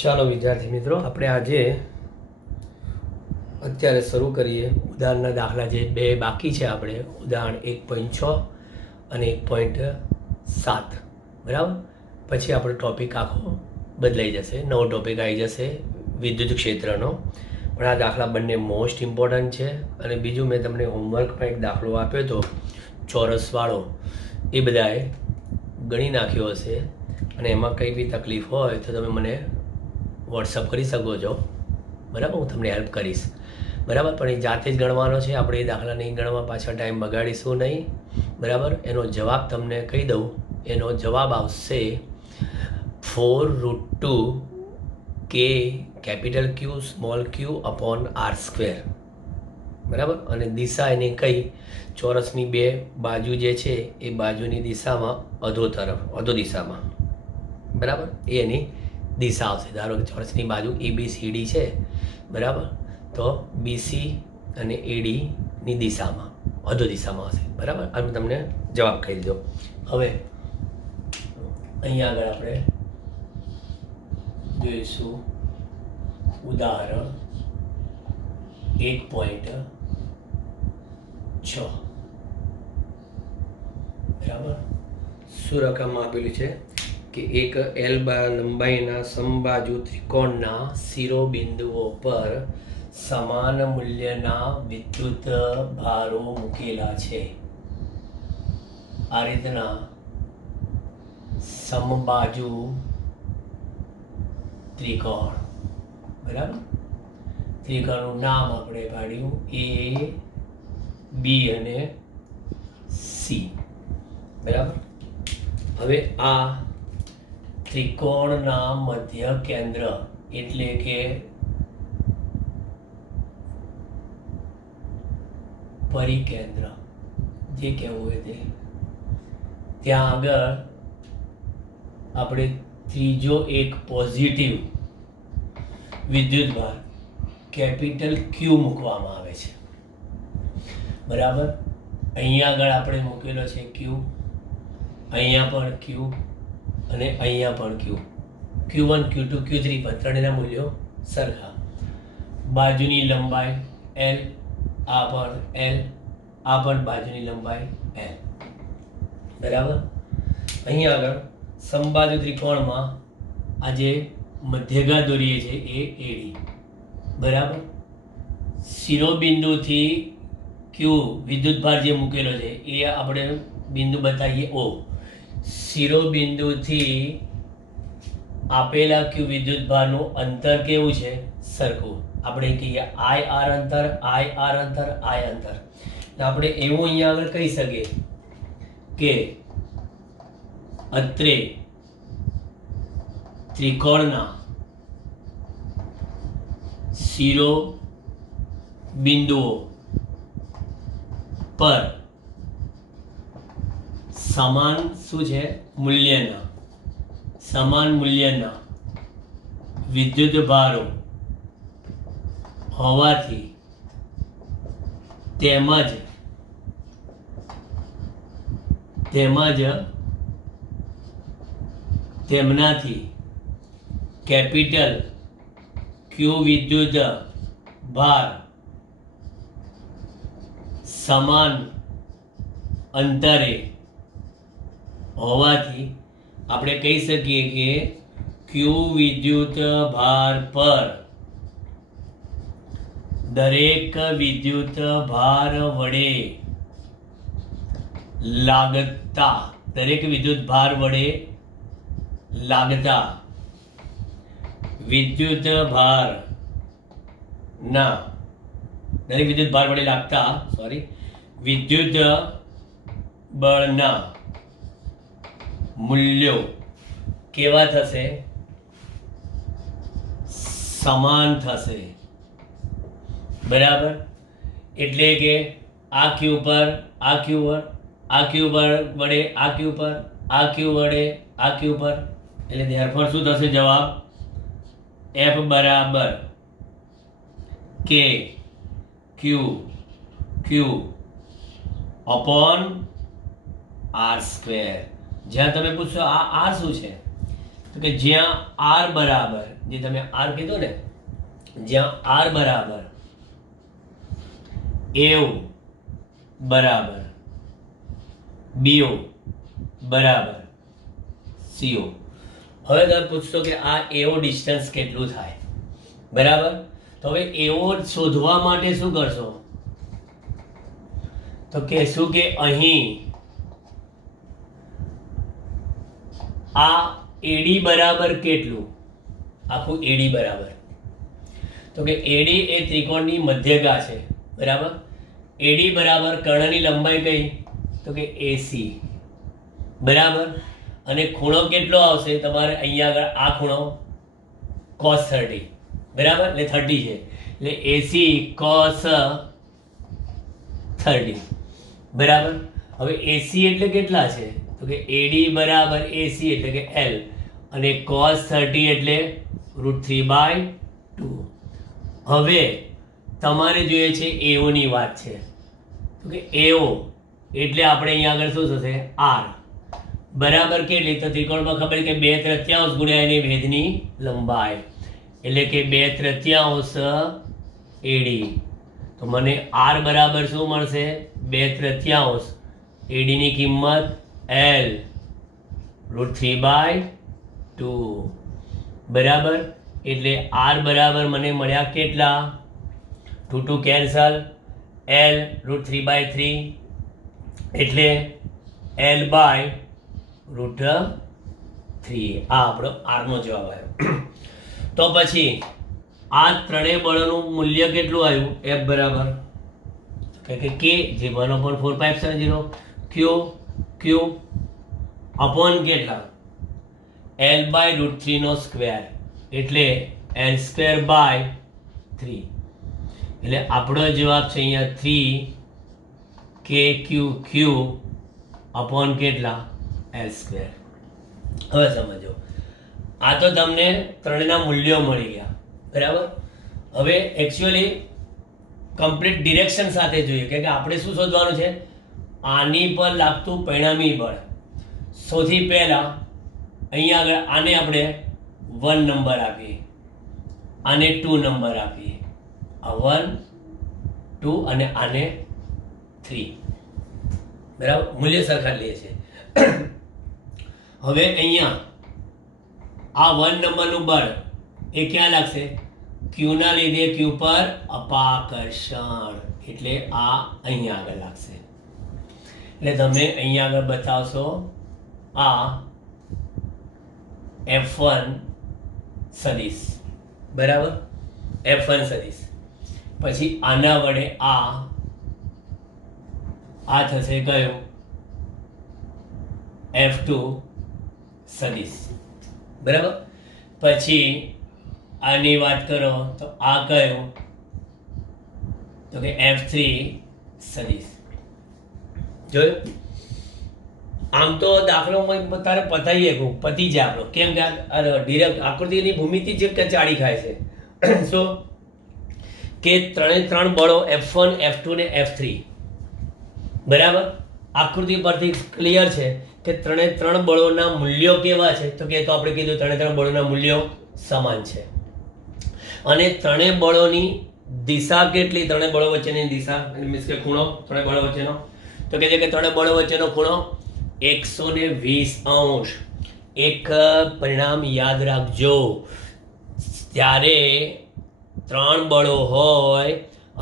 ચાલો વિદ્યાર્થી મિત્રો, આપણે આજે અત્યારે શરૂ કરીએ ઉદાહરણના દાખલા જે બે બાકી છે. આપણે ઉદાહરણ 1.6 અને 1.7, બરાબર. પછી આપણો ટૉપિક આખો બદલાઈ જશે, નવો ટૉપિક આવી જશે વિદ્યુત ક્ષેત્રનો. પણ આ દાખલા બંને મોસ્ટ ઇમ્પોર્ટન્ટ છે. અને બીજું, મેં તમને હોમવર્કમાં એક દાખલો આપ્યો હતો ચોરસવાળો, એ બધાએ ગણી નાખ્યો હશે. અને એમાં કંઈ બી તકલીફ હોય તો તમે મને વોટ્સઅપ કરી શકો છો, બરાબર. હું તમને હેલ્પ કરીશ, બરાબર. પણ એ જાતે જ ગણવાનો છે, આપણે એ દાખલા નહીં ગણવા પાછળ ટાઈમ બગાડીશું નહીં, બરાબર. એનો જવાબ તમને કહી દઉં. એનો જવાબ આવશે 4√2 કે કેપિટલ ક્યુ સ્મોલ ક્યુ અપોન r², બરાબર. અને દિશા એની કઈ, ચોરસની બે બાજુ જે છે એ બાજુની દિશામાં અધો દિશામાં, બરાબર. એ એની દિશા આવશે. ધારો કે ચોરસની બાજુ ABCD છે, બરાબર. તો BC અને ADની દિશામાં અધો દિશામાં હશે, બરાબર. અને તમને જવાબ કહી દીધો. હવે અહીંયા આગળ આપણે જોઈશું ઉદાહરણ 1.6, બરાબર. શું રકમ આપેલું છે કે એક L લંબાઈના સમબાજુ ત્રિકોણના શિરોબિંદુઓ પર સમાન મૂલ્યના વિદ્યુત ભારો મૂકેલા છે. આ રીતના સમબાજુ ત્રિકોણ, બરાબર. ત્રિકોણનું નામ આપણે પાડ્યું A, B અને C, બરાબર. હવે આ ત્રિકોણના મધ્ય કેન્દ્ર એટલે કે પરિકેન્દ્ર જે કહેવું હોય તે, ત્યાં આગળ આપણે ત્રીજો એક પોઝિટિવ વિદ્યુતભાર કેપિટલ ક્યુ મૂકવામાં આવે છે, બરાબર. અહીંયા આગળ આપણે મૂકેલો છે ક્યુ, અહીંયા પણ ક્યુ અને અહીંયા પણ ક્યુ. Q1, Q2, Q3 પર ત્રણેયના મૂલ્યો સરખા. બાજુની લંબાઈ L, આ પણ L, આ પણ બાજુની લંબાઈ L, બરાબર. અહીંયા આગળ સમબાજુ ત્રિકોણમાં આ જે મધ્યગા દોરીએ છે એ AD, બરાબર. શિરોબિંદુથી Q વિદ્યુતભાર જે મૂકેલો છે એ આપણે બિંદુ બતાવીએ O. શિરોબિંદુથી આપેલા Q વિદ્યુતભારનું અંતર કેવું છે? સરખું. આપણે કહીએ IR અંતર, IR અંતર, I અંતર. આપણે એવું અહીંયા આગળ કહી શકીએ કે અત્રે ત્રિકોણના શિરોબિંદુઓ પર સમાન શું છે? સમાન મૂલ્યના વિદ્યુત ભારો હોવાથી તેમજ તેમનાથી કેપિટલ ક્યુ વિદ્યુત ભાર સમાન અંતરે હોવાથી આપણે કહી શકીએ કે ક્યુ વિદ્યુત ભાર પર દરેક વિદ્યુત ભાર વડે લાગતા દરેક વિદ્યુત ભાર વડે લાગતા વિદ્યુત ભાર વિદ્યુત બળના મૂલ્યો કેવા થશે? સમાન થશે, બરાબર. એટલે કે આ ક્યુ પર આ ક્યુ પર, આ ક્યુ પર વડે આ ક્યુ પર, આ ક્યુ વડે આ ક્યુ પર. એટલે ધેરફોર શું થશે? જવાબ F બરાબર કે ક્યુ અપોન R². જ્યાં તમે પૂછશો આ R શું છે, તો તો કે જ્યાં આર બરાબર, જે તમે આર કીધું ને, જ્યાં આર બરાબર એઓ બરાબર બીઓ બરાબર સીઓ. હવે તમે પૂછશો કે આ એઓ ડિસ્ટન્સ કેટલું થાય, બરાબર? તો હવે એઓ શોધવા માટે શું કરશો? તો કહેશું કે અહીં આ એડી બરાબર કેટલું, આખું એડી બરાબર, તો કે એડી એ ત્રિકોણની મધ્યગા છે, બરાબર? એડી બરાબર કર્ણની લંબાઈ કઈ? તો કે એસી, બરાબર? અને ખૂણો કેટલો આવશે તમારે અહીંયા આગળ? આ ખૂણો cos 30, બરાબર? એટલે 30 છે, એટલે એસી cos 30, બરાબર? હવે એસી એટલે કેટલા છે? તો કે એડી બરાબર એસી એટલે કે એલ, અને cos 30 એટલે √3/2. હવે તમારે જોઈએ છે એઓ ની વાત છે, તો કે એઓ એટલે આપણે અહીંયા આગળ શું થશે? આર બરાબર કેટલી? તો ત્રિકોણમાં ખબર કે 2/3 ગુણ્યા એની ભેદની લંબાઈ, એટલે કે 2/3 એડી. તો મને આર બરાબર શું મળશે? 2/3 એડી ની કિંમત એલ √3/2, બરાબર? એટલે આર બરાબર મને મળ્યા કેટલા? 2 2 કેન્સલ, એલ √3/3 એટલે L/√3. આ આપણો આરનો જવાબ આવ્યો. તો પછી આ ત્રણેય બળોનું મૂલ્ય કેટલું આવ્યું? F બરાબર કે જે 1/4,570 Q અપોન કેટલા? L/√3 નો સ્ક્વેર એટલે L²/3. એટલે આપણો જવાબ છે અહીંયા 3KQQ અપોન કેટલા? L². હવે સમજો, આ તો તમને ત્રણેયના મૂલ્યો મળી ગયા, બરાબર? હવે એકચ્યુઅલી કમ્પ્લીટ ડિરેક્શન સાથે જોઈએ કે આપણે શું શોધવાનું છે? આની પર લાગતું પરિણામી બળ. સૌથી પહેલા અહીંયા આગળ આને આપણે 1 નંબર આપીએ, આને 2 નંબર આપીએ, આ 1 2 અને આને 3, બરાબર? મૂલ્ય સરખા લઈએ છે. હવે અહીંયા આ 1 નંબરનું બળ એ ક્યાં લાગશે? ક્યુ ના લીધે ક્યુ પર અપાકર્ષણ, એટલે આ અહીંયા આગળ લાગશે. એટલે તમે અહીંયા આગળ બતાવશો આ F1 સદિશ, બરાબર? F1 સદિશ. પછી આના વડે આ થશે કયો? F2 સદિશ, બરાબર? પછી આની વાત કરો તો આ કયો? તો કે F3 સદિશ. જોયું? આમ તો દાખલો તારે પતાવીએ પતી જાય આપણો, કેમ કે ડિરેક્ટ આકૃતિની ભૂમિતિ જ ચાળી ખાય છે. શું કે ત્રણ બળો F1 F2 ને F3, બરાબર? આકૃતિ પરથી ક્લિયર છે કે ત્રણ બળોના મૂલ્યો કેવા છે? તો કે તો આપણે કીધું ત્રણ બળોના મૂલ્યો સમાન છે. અને ત્રણેય બળોની દિશા કેટલી? ત્રણેય બળો વચ્ચેની દિશા મીન્સ કે ખૂણો ત્રણેય બળો વચ્ચેનો, તો કે છે કે ત્રણેય બળો વચ્ચેનો ખૂણો 120°. એક પરિણામ યાદ રાખજો, ત્યારે ત્રણ બળો હોય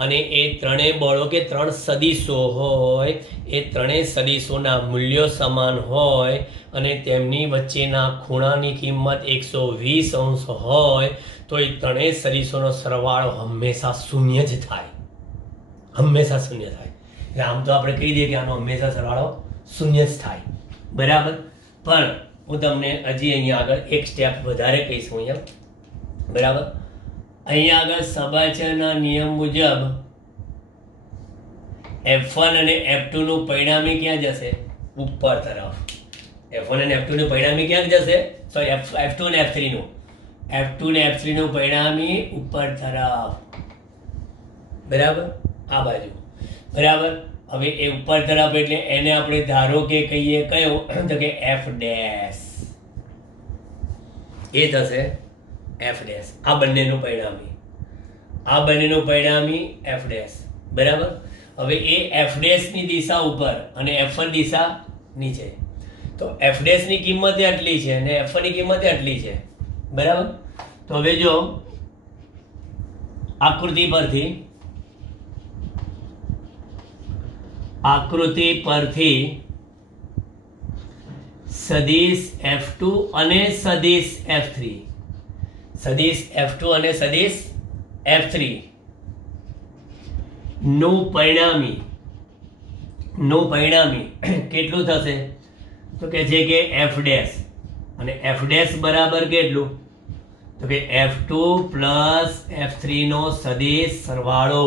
અને એ ત્રણેય બળો કે ત્રણ સદિશો હોય, એ ત્રણેય સદિશોના મૂલ્યો સમાન હોય અને તેમની વચ્ચેના ખૂણાની કિંમત 120° હોય, તો એ ત્રણેય સદિશોનો સરવાળો હંમેશા શૂન્ય જ થાય, હંમેશા શૂન્ય થાય. એટલે આમ તો આપણે કહી દઈએ કે આનો હંમેશા સરવાળો શૂન્ય જ થાય, બરાબર? પણ હું તમને હજી અહીંયા આગળ એક સ્ટેપ વધારે કહીશ અહીંયા, બરાબર? અહીંયા આગળ સબાચરના નિયમ મુજબ F1 અને F2 નું પરિણામી ક્યાં જશે? ઉપર તરફ. F1 અને F2 નું પરિણામી ક્યાં જશે? સોરી, F2 અને F3 નું પરિણામી ઉપર તરફ, બરાબર? આ બાજુ, બરાબર? હવે એ ઉપર તરફ એટલે એને આપણે ધારો કે કહીએ કયો? તો કે F ડેશ, એ થશે એફ ડેશ. આ બંનેનું પરિણામી એફ ડેશ. બરાબર. હવે એ એફ ડેશની દિશા ઉપર અને એફ વન દિશા નીચે. તો એફ ડેશની કિંમત આટલી છે અને એફ વનની કિંમત આટલી છે. બરાબર. તો હવે જો આકૃતિ પરથી સદિશ F2 અને સદિશ F3 નું પરિણામી કેટલું થશે? તો કે છે કે એફ ડેશ અને એફ ડેશ બરાબર કેટલું? તો કે F2 પ્લસ F3 નો સદિશ સરવાળો.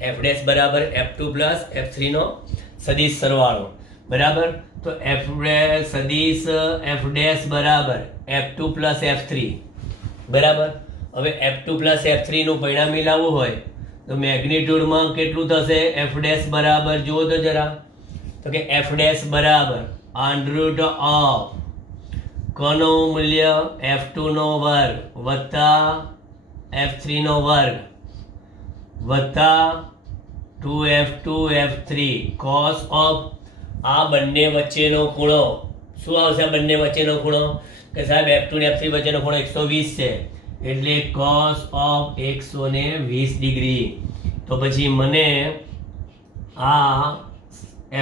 એફ ડેશ બરાબર F2 પ્લસ F3 નો સદિશ સરવાળો. બરાબર. તો એફ ડેશ બરાબર F2 પ્લસ F3. બરાબર. હવે F2 પ્લસ F3 નું પરિણામી લાવવું હોય તો મેગ્નિટ્યુડમાં કેટલું થશે? એફ ડેશ બરાબર જુઓ તો જરા. તો કે એફ ડેશ બરાબર અંડરરૂટ ઓફ કોનું મૂલ્ય? F2 નો વર્ગ વત્તા F3 નો વર્ગ વત્તા 2F2 F3 cos ઓફ આ બંને વચ્ચેનો ખૂણો શું આવશે? આ બંને વચ્ચેનો ખૂણો કે સાહેબ F2 ને F3 વચ્ચેનો ખૂણો 120 છે એટલે cos ઓફ 120 ડિગ્રી. તો પછી મને આ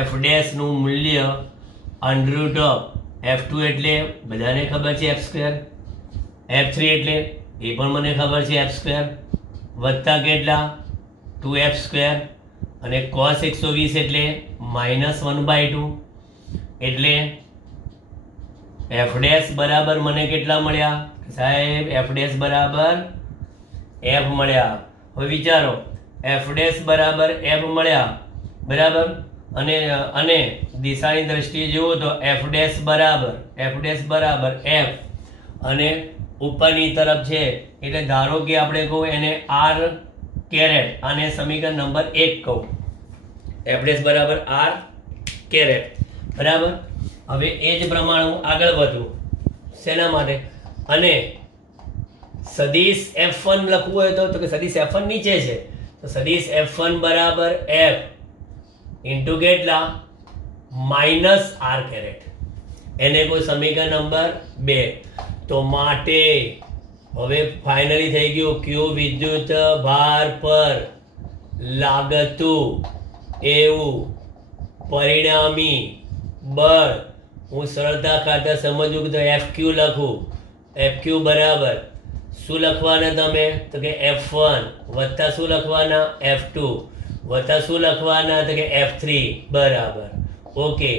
એફ ડેશ નું મૂલ્ય અંડરરૂટ ઓફ F2 એટલે બધાને ખબર છે F સ્ક્વેર, F3 એટલે એ પણ મને ખબર છે F સ્ક્વેર વત્તા કેટલા? 2F સ્ક્વેર અને cos 120 એટલે -1/2 એટલે એફ ડેશ બરાબર મને કેટલા મળ્યા સાહેબ? એફ ડેશ બરાબર F મળ્યા. હવે વિચારો એફ ડેશ બરાબર F મળ્યા. બરાબર. અને દિશાની દ્રષ્ટિએ જુઓ તો એફ ડેશ બરાબર F અને ઉપરની તરફ છે એટલે ધારો કે આપણે કહું એને R કેરેટ અને સમીકરણ નંબર 1 કહું. એફ ડેશ બરાબર R કેરેટ. બરાબર. હવે એ જ પ્રમાણે હું આગળ વધું. શેના માટે? અને સદિશ F1 લખવું હોય તો કે સદિશ F1 નીચે છે તો સદિશ F1 બરાબર F ઇન્ટુ કેટલા? -R caret. એને કોઈ સમીકરણ નંબર 2. તો માટે હવે ફાઇનલી થઈ ગયું q વિદ્યુત ભાર પર લાગતું એવું પરિણામી બળ. હું સરળતા ખાતર સમજવું તો FQ લખું. FQ બરાબર શું લખવાના તમે? તો કે F1 વત્તા શું લખવાના? F2 વત્તા શું લખવાના? તો કે F3 બરાબર. ઓકે.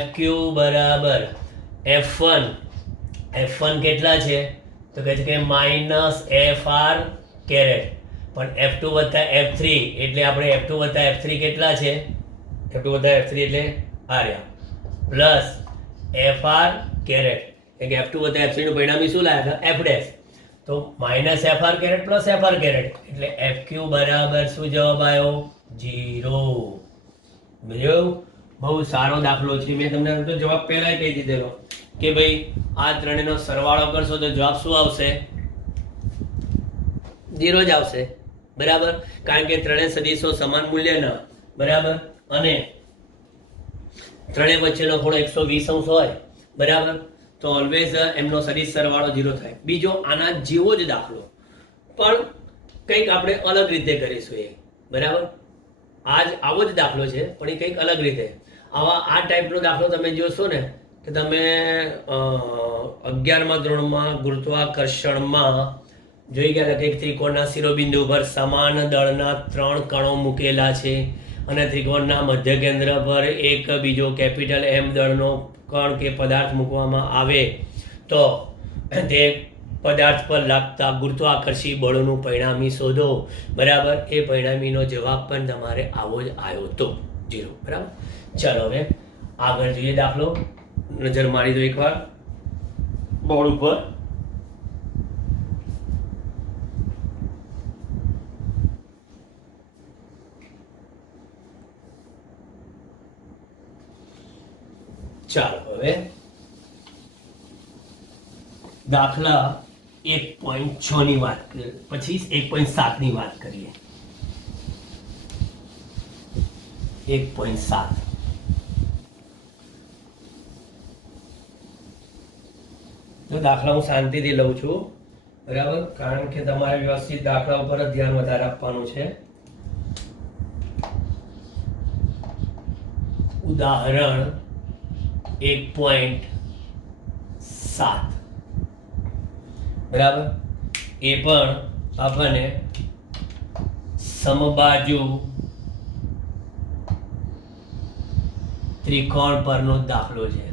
FQ બરાબર F1 કેટલા છે? તો કહે છે કે -FR કેરેટ. પણ F2 વત્તા F3 એટલે આપણે F2 વત્તા F3 કેટલા છે? F2 વત્તા F3 એટલે આ રહ્યા પ્લસ FR કેરેટ. એટલે F2 વત્તા F3 નું પરિણામી શું લાવ્યા હતા? F dash. તો -FR caret plus FR caret એટલે FQ બરાબર શું જવાબ આવ્યો? 0. સમજ્યું? બહુ સારો દાખલો છે. મેં તમને તો જવાબ પહેલા કહી દીધેલો કે ભાઈ આ ત્રણેયનો સરવાળો કરશો તો જવાબ શું આવશે? 0 જ આવશે. બરાબર. કારણ કે ત્રણેય સદિશો સમાન મૂલ્યના. બરાબર. અને ત્રણેય વચ્ચેનો ખૂણો 120 હોય. બરાબર. તો ઓલવેઝ એમનો સદિશ સરવાળો 0 થાય. બીજો આના જેવો જ દાખલો પણ કંઈક આપણે અલગ રીતે કરીશું એ. બરાબર. આવો જ દાખલો છે પણ એ કંઈક અલગ રીતે. આ ટાઈપનો દાખલો તમે જોશો ને કે તમે 11મા ધોરણમાં ગુરુત્વાકર્ષણમાં જોઈ ગયા કે ત્રિકોણના શિરોબિંદુ પર સમાન દળના 3 કણો મૂકેલા છે અને ત્રિકોણના મધ્ય કેન્દ્ર પર એક બીજો કેપિટલ M દળનો કણ કે પદાર્થ મૂકવામાં આવે તો તે પદાર્થ પર લાગતા ગુરુત્વાકર્ષી બળોનું પરિણામી શોધો. બરાબર. એ પરિણામીનો જવાબ પણ તમારે આવો જ આવ્યો તો 0. બરાબર. ચાલો હવે આગળ જોઈએ દાખલો. નજર મારી દો એકવાર બોર્ડ ઉપર. ચાલો હવે દાખલા 1.6 ની વાત કરીએ, પછી 1.7 ની વાત કરીએ. 1.7 તો દાખલા હું શાંતિથી લઉં છું, બરાબર, કારણ કે તમારે વ્યવસ્થિત દાખલા ઉપર જ ધ્યાન વધારે આપવાનું છે. ઉદાહરણ 1.7, બરાબર, એ પણ આપણને સમબાજુ ત્રિકોણ પરનો દાખલો છે.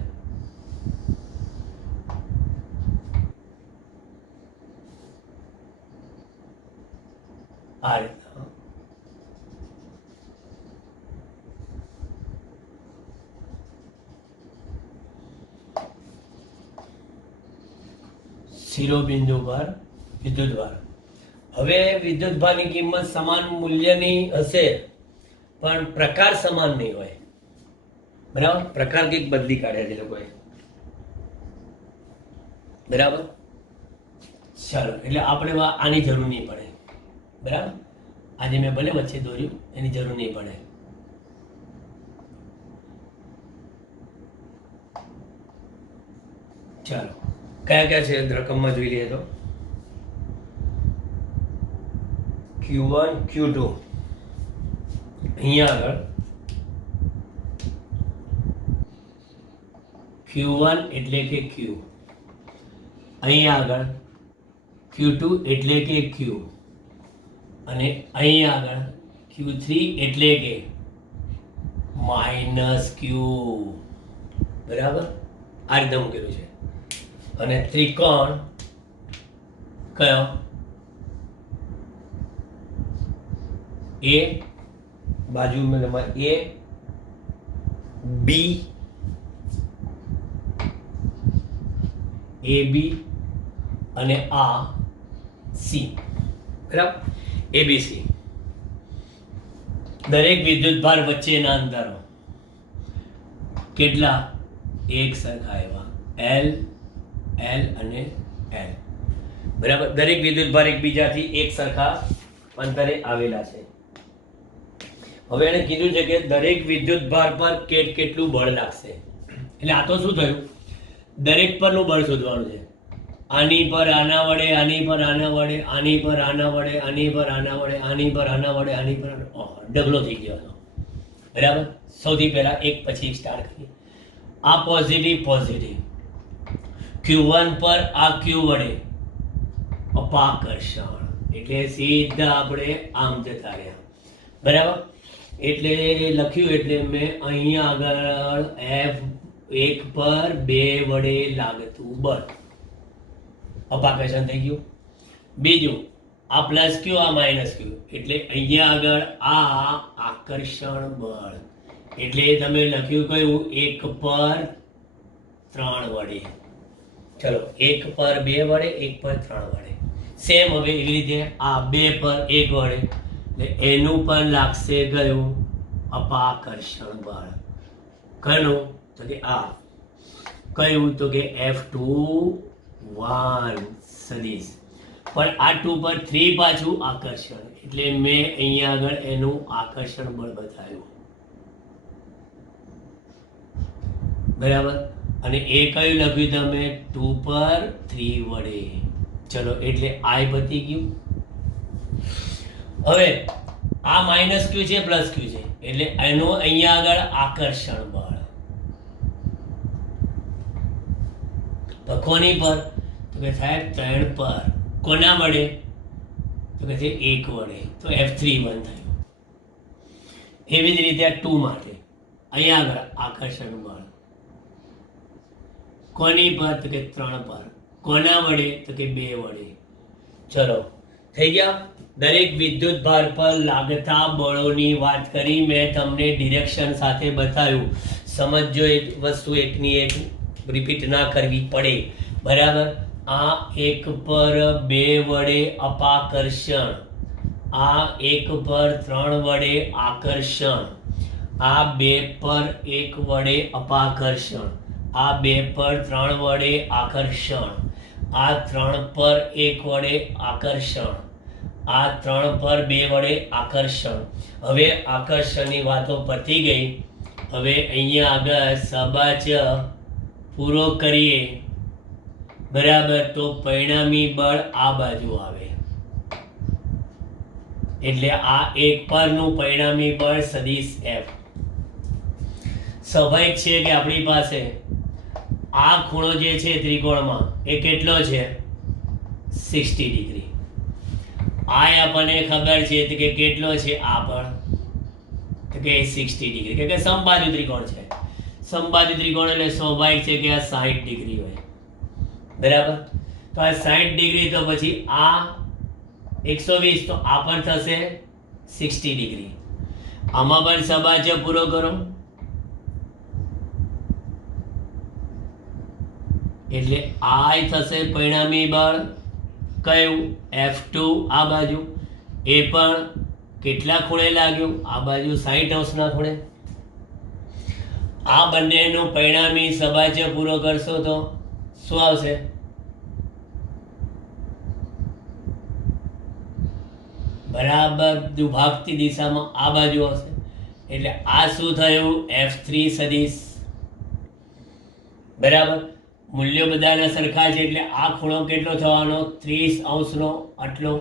આ રીતના શિરોબિંદુ પર વિદ્યુતભાર. હવે વિદ્યુતભારની કિંમત સમાન મૂલ્યની હશે, પણ પ્રકાર સમાન નહીં હોય, બરાબર. પ્રકાર કંઈક બદલી કાઢ્યા છે લોકોએ, બરાબર. ચાલો, એટલે આપણે આની જરૂર નહીં પડે, બરાબર. આજે મેં ભલે વચ્ચે દોર્યું, એની જરૂર નહીં પડે. ચાલો, કયા કયા છે રકમમાં જોઈ લઈએ તો Q1 Q2 અહીંયા આગળ Q1 એટલે કે Q, અહીંયા આગળ Q2 એટલે કે Q, અને અહીંયા આગળ Q3 એટલે કે -Q, બરાબર. આ રીતે મૂકેલું છે. અને ત્રિકોણ કયો? એ બાજુમાં તમારે A B AB અને આ C, બરાબર. ABC. દરેક વિદ્યુતભાર વચ્ચેના અંતરો કેટલા? એક સરખા એવા L L અને L, બરાબર. દરેક વિદ્યુતભાર એકબીજાથી એક સરખા અંતરે આવેલા છે. હવે એને કીધું છે કે દરેક વિદ્યુતભાર પર કેટલું બળ લાગશે. એટલે આ તો શું થયું, દરેક પરનું બળ શોધવાનું છે. આની પર આના વડે, આની પર આના વડે, આની પર આના વડે, આની પર આના વડે, આની પર આના વડે, આની પર ડબલો થઈ ગયો, બરાબર. સૌથી પહેલા એક પછી એક સ્ટાર્ટ કરીએ. આ પોઝિટિવ પોઝિટિવ, Q1 પર આ Q વડે અપાકર્ષણ, એટલે સીધા આપણે આમ જતા રહ્યા, બરાબર. એટલે લખ્યું, એટલે મેં અહીંયા આગળ F1 પર 2 વડે લાગતું બળ, અપાકર્ષણ થઈ ગયું. બીજું, આ પ્લસ Q, આ માઇનસ Q, એટલે અહીંયા આગળ આ આકર્ષણ બળ, એટલે તમે લખ્યું કયું? 1 પર 3 વડે. ચલો, 1 પર 2 વડે, 1 પર 3 વડે. સેમ હવે એવી રીતે આ 2 પર 1 વડે, એટલે એનું પણ લાગશે કયું? અપાકર્ષણ બળ. કયું? તો કે આ કયું? તો કે F21 સદિશ. પણ આ 2 પર 3 પાછું આકર્ષણ, એટલે મેં અહીંયા આગળ એનું આકર્ષણ બળ બતાવ્યું, બરાબર. અને એ કયું લખ્યું તમે? 2 પર 3 વડે. ચલો, એટલે I પતી ગયું. હવે આ માઇનસ Q છે, પ્લસ Q છે, એટલે એનું અહીંયા આગળ આકર્ષણ બળ. કોની પર? તો કે સાહેબ 3 પર. કોના વડે? તો કે છે 1 વડે, તો F31 થયું. એવી જ રીતે આ 2 માટે અહીંયા આગળ આકર્ષણ બળ કોની પર? તો કે 3 પર. કોના વડે? તો કે 2 વડે. ચલો, થઈ ગયા. દરેક વિદ્યુત ભાર પર લાગતા બળોની વાત કરી મેં, તમને ડિરેક્શન સાથે બતાવ્યું. સમજો, એક વસ્તુ એકની એક રિપીટ ના કરવી પડે, બરાબર. આ 1 પર 2 વડે અપાકર્ષણ, આ 1 પર 3 વડે આકર્ષણ, આ 2 પર 1 વડે અપાકર્ષણ, આ 2 પર 3 વડે આકર્ષણ, આ 3 પર 1 વડે આકર્ષણ, આ 3 પર 2 વડે આકર્ષણ. હવે આકર્ષણની વાતો પતી ગઈ. હવે અહીંયા આગળ સબાચ પૂરો કરીએ, બરાબર. તો પરિણામી બળ આ બાજુ આવે, એટલે આ એક પરનું પરિણામી બળ સદિશ F. સ્વાભાવિક છે કે આપણી પાસે આ ખૂણો જે છે ત્રિકોણમાં એ કેટલો છે 60 ડિગ્રી. આ આપણને ખબર છે કે કેટલો છે, આ પણ કે 60 ડિગ્રી, કે સમબાજુ ત્રિકોણ છે. સમબાજુ ત્રિકોણ એટલે સ્વાભાવિક છે કે આ 60 ડિગ્રી હોય, બરાબર. તો આ 60 ડિગ્રી, તો પછી આ 120, તો આ પણ થશે 60 ડિગ્રી. આમાં પણ સબાજ્ય પૂરો કરો, એટલે આ થશે પરિણામી બળ કયું F2 આ બાજુ. એ પણ કેટલા ખૂણે લાગ્યું, આ બાજુ 60 અંશના ખૂણે. આ બંનેનું પરિણામી સબાજ્ય પૂરો કરશો તો શું આવશે, બરાબર દુભાગતી દિશામાં આ બાજુ આવશે. એટલે આ શું થયું F3 સદિશ, બરાબર. મૂલ્યો બધાના સરખા છે, એટલે આ ખૂણો કેટલો થવાનો 30 અંશનો આટલો,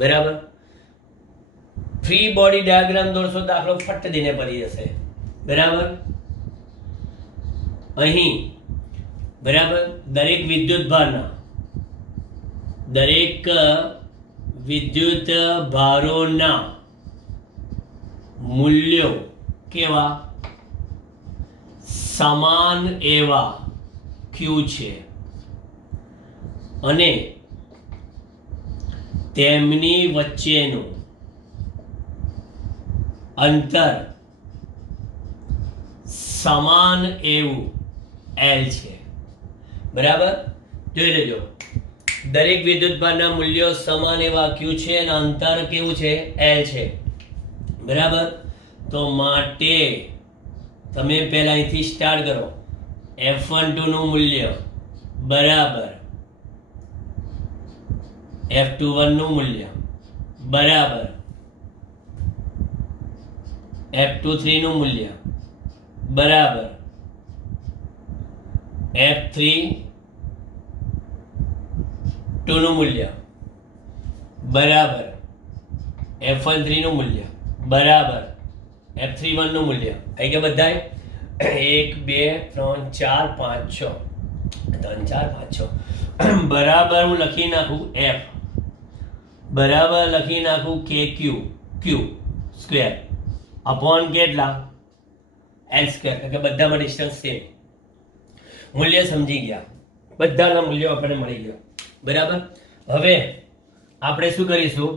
બરાબર. ફ્રી બોડી ડાયાગ્રામ દોરશો દાખલો ફટ દઈને પડી જશે, બરાબર. અહીં બરાબર દરેક વિદ્યુત ભારોના મૂલ્યો કેવા સમાન એવા Q છે, અને તેમની વચ્ચેનું અંતર સમાન એવું L છે, બરાબર. જોઈ લેજો, દરેક વિદ્યુતભારના મૂલ્યો સમાન એવા Q છે અને અંતર કેવું છે L છે, બરાબર. તો માટે તમે પહેલા અહીંથી સ્ટાર્ટ કરો. F12 નું મૂલ્ય બરાબર F21 નું મૂલ્ય બરાબર F23 નું મૂલ્ય બરાબર F32 નું મૂલ્ય બરાબર F13 નું મૂલ્ય બરાબર F31 નું મૂલ્ય આવી ગયા બધાય 1 2 3 4 5 6 3 4 5 6 બરાબર હું લખી નાખું F બરાબર લખી નાખું KQ Q સ્ક્વેર અપોન કેટલા L સ્ક્વેર કે બધામાં ડિસ્ટન્સ સેમ મૂલ્ય સમજી ગયા બધાના મૂલ્યો આપણને મળી ગયા બરાબર હવે આપણે શું કરીશું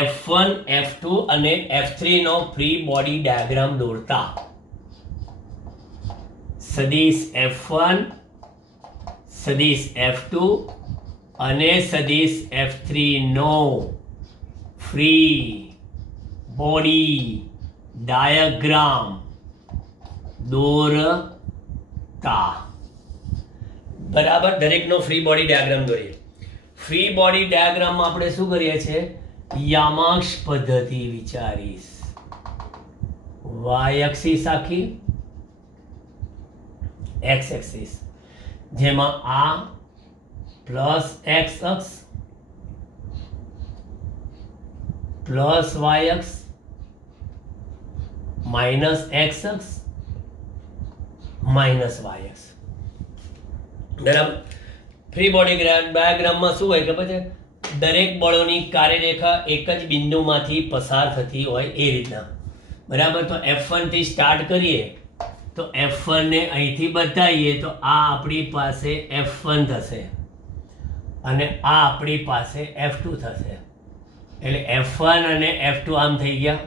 F1 F2 અને F3 નો ફ્રી બોડી ડાયાગ્રામ દોરતા સદિશ F1 સદિશ F2 અને સદિશ F3 નો ફ્રી બોડી ડાયાગ્રામ દોરતા બરાબર દરેકનો ફ્રી બોડી ડાયાગ્રામ દોરીએ ફ્રી બોડી ડાયાગ્રામમાં આપણે શું કરીએ છીએ યામાક્ષ પદ્ધતિ વિચારીશ y એક્સિસ આખી x એક્સિસ જેમાં આ પ્લસ x અક્ષ પ્લસ y અક્ષ માઇનસ x અક્ષ માઇનસ y અક્ષ બરાબર ફ્રી બોડી ડાયાગ્રામમાં શું હોય કે પછી દરેક બળોની કાર્યરેખા એક જ બિંદુમાંથી પસાર થતી હોય એ રીતના બરાબર તો F1 થી સ્ટાર્ટ કરીએ તો F1 ને અહીંથી બતાવીએ તો આ આપણી પાસે F1 થશે અને આ આપણી પાસે F2 થશે એટલે F1 અને F2 આમ થઈ ગયા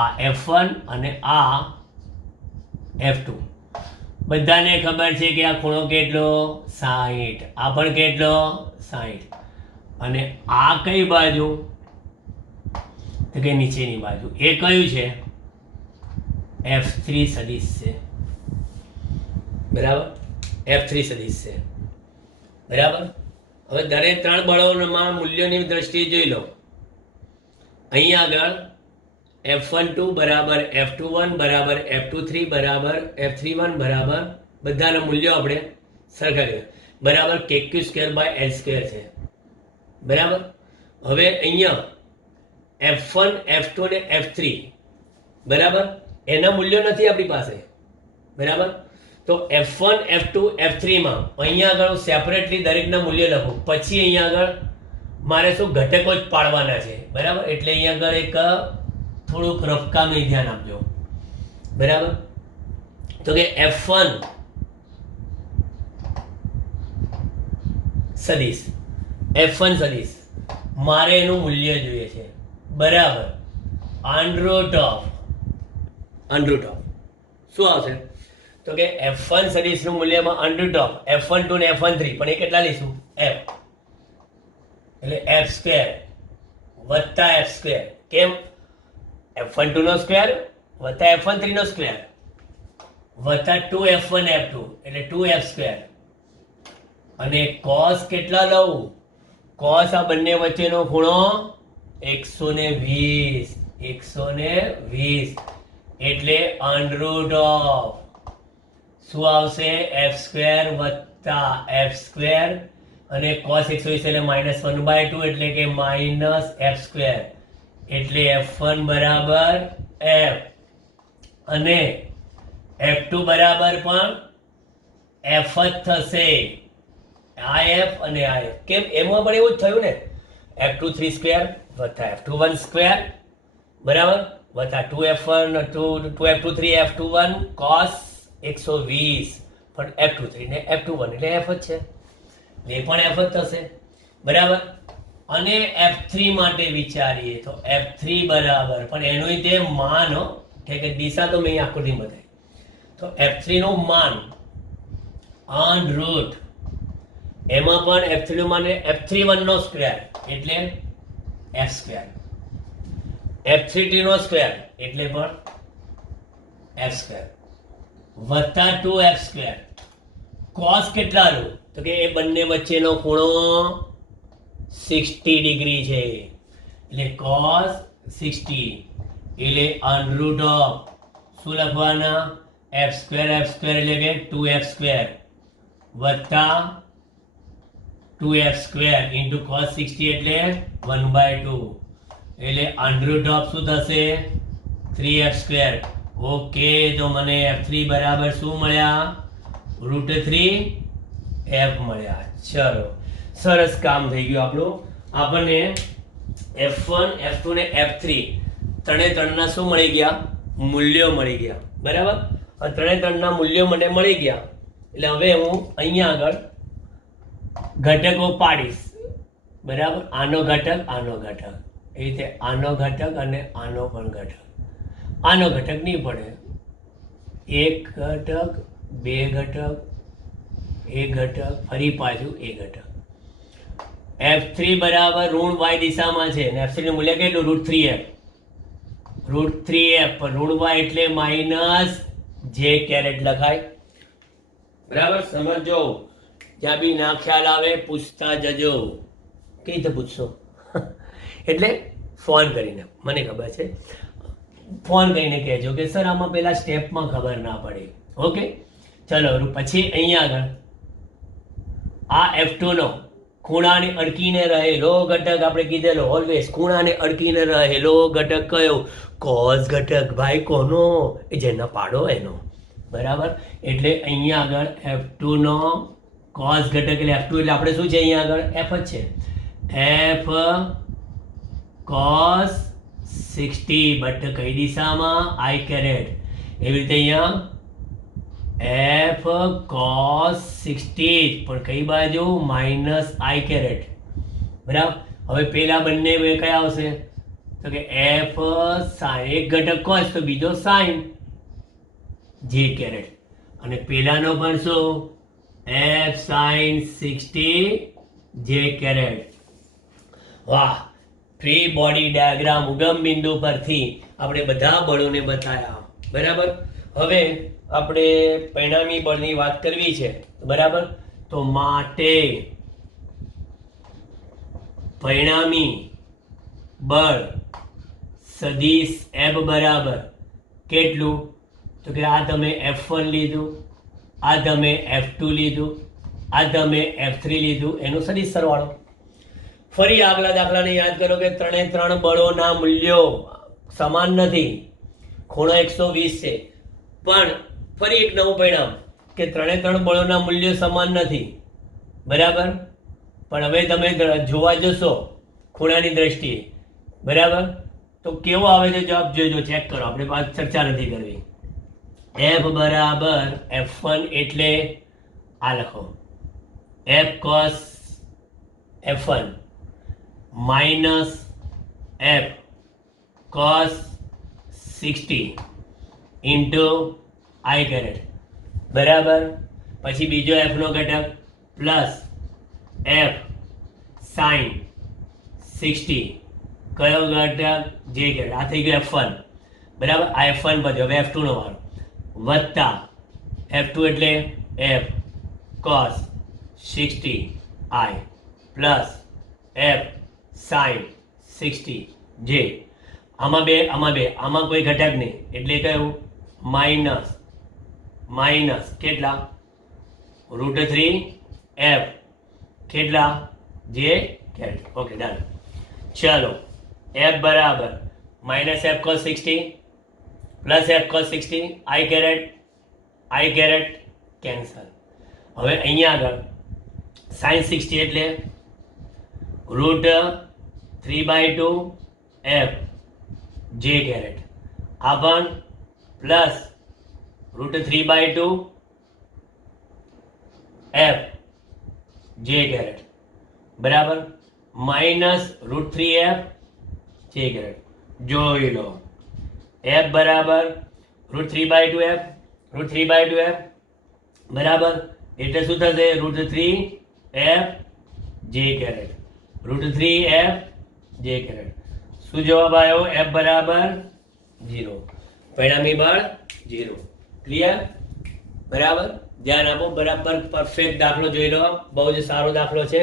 આ F1 અને આ F2 બધાને ખબર છે કે આ ખૂણો કેટલો 60 આ પણ કેટલો 60 અને આ કઈ બાજુ તો કે નીચેની બાજુ એ કયું છે F3 સદિશ છે બરાબર, F3 સદિશ છે. બરાબર. હવે દરેક 3 બળોમાં મૂલ્યોની દ્રષ્ટિએ જોઈ લો. અહીંયા આગળ F12 બરાબર F21 બરાબર F23 બરાબર F31 બરાબર બધાના મૂલ્યો આપણે સરખા કર્યા બરાબર KQ² બાય L² છે. બરાબર. હવે અહીંયા F1 F2 અને F3 બરાબર એના મૂલ્યો નથી આપણી પાસે. બરાબર. તો F1 F2 F3 માં અહીંયા આગળ હું સેપરેટલી દરેકના મૂલ્ય લખું, પછી અહીંયા આગળ મારે શું ઘટકો જ પાડવાના છે. બરાબર. એટલે અહીંયા આગળ એક થોડુંક રફકામી ધ્યાન આપજો. બરાબર. તો કે F1 સદિશ, F1 સદિશ મારે એનું મૂલ્ય જોઈએ છે. બરાબર. અંડર રૂટ ઓફ શું આવશે? તો કે F1 સદિશનું મૂલ્યમાં અંડર ઓફ F12 ને F13 પણ એ કેટલા લઈશું? F એટલે F² વત્તા F². કેમ? F12 નો સ્ક્વેર વત્તા F13 નો સ્ક્વેર વત્તા 2F1 F2 એટલે 2F². અને cos કેટલા લઉં? cos આ બંને વચ્ચેનો ખૂણો 120 એટલે અંડર રૂટ ઓફ શું આવશે? F² વત્તા F² અને cos 120 એટલે -1/2 એટલે કે -F² એટલે F1 બરાબર F અને F2 બરાબર પણ F જ થશે. આ F અને આ F. કેમ? એમાં પણ એવું જ થયું ને. F23² વત્તા F21² બરાબર વત્તા 2F23 F21 cos 120 પણ F23 ને F21 એટલે F જ છે, એ પણ F જ થશે. બરાબર. અને F3 માટે વિચારીએ તો F3 બરાબર પણ એનું તે માન કે દિશા તો મેં આકૃતિ બતાવી. તો F3 નું માન અંડર રૂટ એમાં પણ F3 નું માન F31 નો સ્ક્વેર એટલે F², F32 નો સ્ક્વેર એટલે પણ F² વત્તા 2F². cos કેટલા લો? તો કે એ બંને વચ્ચેનો ખૂણો 60 ડિગ્રી છે એટલે cos 60 એટલે અંડર રૂટ ઓફ શું લખવાના? F² એટલે કે 2F² વત્તા 2F² ઇન્ટુ cos 60 એટલે 1/2 એટલે અંડર રૂટ ઓફ શું થશે? 3F². ઓકે. તો મને F3 બરાબર શું મળ્યા? √3F મળ્યા. ચલો, સરસ કામ થઈ ગયું આપણું. આપણને F1 F2 ને F3 ત્રણેના શું મળી ગયા? મૂલ્યો મળી ગયા. બરાબર. આ ત્રણના મૂલ્યો મને મળી ગયા એટલે હવે હું અહીંયા આગળ ઘટકો પાડીશ. બરાબર. આનો ઘટક, આનો ઘટક, એ રીતે આનો ઘટક અને આનો પણ ઘટક. આનો ઘટક નહીં પડે. એક ઘટક, બે ઘટક, એક ઘટક, ફરી પાછું એક ઘટક. F3 બરાબર ઋણ y દિશામાં છે અને F3 નું મૂલ્ય કેટલું? √3F. √3F પણ ઋણ y એટલે -j² લખાય. બરાબર. સમજો. જ્યાં બી ના ખ્યાલ આવે પૂછતા જજો. કઈ રીતે પૂછશો? એટલે ફોન કરીને, મને ખબર છે, ફોન કરીને કહેજો કે સર આમાં પેલા સ્ટેપમાં ખબર ના પડી. ઓકે. ચલો પછી અહીંયા આગળ આ F2 નો ખૂણાને અડકીને રહેલો ઘટક આપણે કીધેલો ઓલવેઝ ખૂણાને અડકીને રહેલો ઘટક કયો? cos ઘટક. ભાઈ કોનો? એ જેના પાડો એનો. બરાબર. એટલે અહીંયા આગળ F2 નો cos ઘટક એટલે F2 એટલે આપણે શું છે અહીંયા આગળ? F જ છે. F cos 60 બટ કઈ દિશામાં? I². એવી રીતે અહીંયા F cos 60 પણ કઈ બાજુ? -I². બરાબર. હવે પેલા બંને કયા આવશે? તો કે F sin, એક ઘટક cos તો બીજો sin j². અને પેલાનો પણ શું? F sin 60 j². વાહ. ફ્રી બોડી ડાયાગ્રામ ઉગમ બિંદુ પરથી આપણે બધા બળોને બતાવ્યા. બરાબર. હવે આપણે પરિણામી બળની વાત કરવી છે, બરાબર? તો માટે પરિણામી બળ સદિશ F બરાબર કેટલું? તો કે આ તમે F1 લીધું, આ તમે F2 લીધું, આ તમે F3 લીધું, એનું સદિશ સરવાળો. ફરી આગલા દાખલાને યાદ કરો કે ત્રણે ત્રણ બળોના મૂલ્યો સમાન નથી. ખૂણો 120 છે, પણ ફરી એક નવું પરિણામ કે ત્રણે ત્રણ બળોના મૂલ્યો સમાન નથી, બરાબર? પણ હવે તમે જોવા જશો ખૂણાની દ્રષ્ટિએ, બરાબર? તો કેવો આવે છે જવાબ જોજો, ચેક કરો, આપણે પાછળ ચર્ચા નથી કરવી. F બરાબર F1 એટલે આ લખો, F cos F1 minus F cos 60 into I caret, બરાબર? પછી બીજો F નો ઘટક પ્લસ F sin 60, કયો ઘટક? જે કેરેટ. આ થઈ ગયો F1, બરાબર? આ F1 પછી હવે F2 નો વાળો, વત્તા F2 એટલે F cos 60 I plus F sin 60 જે. આમાં બે આમાં કોઈ ઘટક નહીં, એટલે કયું? માઇનસ કેટલા? √3F કેટલા? જે કેરેટ. Okay, done. ચલો, F બરાબર minus F cos 60 plus F cos 60 I caret cancel. હવે અહીંયા આગળ sin 60 એટલે √3/2 F જે કેરેટ, આ પણ પ્લસ √3/2 F જે કેરેટ, બરાબર? માઇનસ √3F જે કેરેટ. જોઈ લો, F બરાબર √3/2F બરાબર, એટલે શું થશે? √3F જે કેરેટ, √3F જે કેરેટ. શું જવાબ આવ્યો? F બરાબર 0. પરિણામી બળ 0. ક્લિયર? બરાબર? ધ્યાન આપો, બરાબર પરફેક્ટ દાખલો જોઈ લો, બહુ જ સારો દાખલો છે.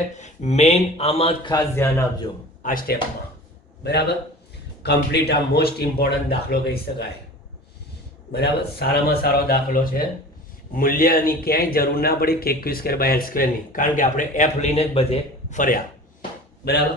મેઇન આમાં જ ખાસ ધ્યાન આપજો આ સ્ટેપમાં, બરાબર? કમ્પ્લીટ આ મોસ્ટ ઇમ્પોર્ટન્ટ દાખલો કહી શકાય, બરાબર? સારામાં સારો દાખલો છે. મૂલ્યની ક્યાંય જરૂર ના પડી KQ² / L² ની, કારણ કે આપણે F લઈને જ બધે ફર્યા, બરાબર?